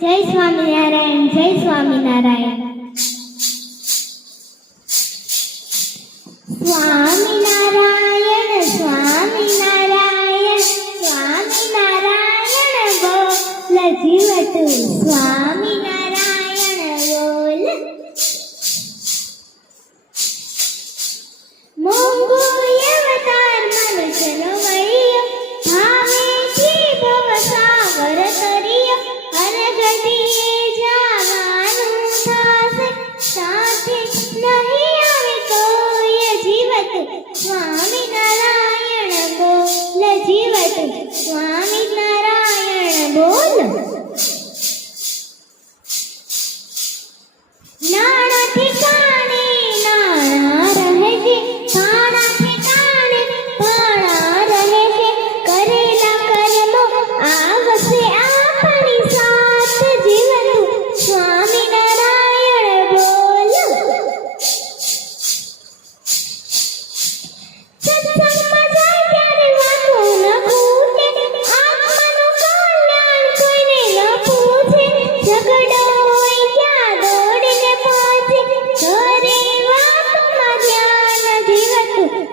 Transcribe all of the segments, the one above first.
જય સ્વામિનારાયણ જય સ્વામિનારાયણ. સ્વામિનારાયણ સ્વામિનારાયણ સ્વામિનારાયણ બોલ. જીવતું સ્વામી സ്വാമിനാരായണ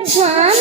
う。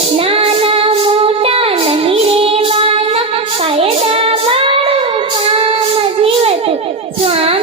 નાના મોટા નહીં રેવાના કાયદા જીવત. સ્વામી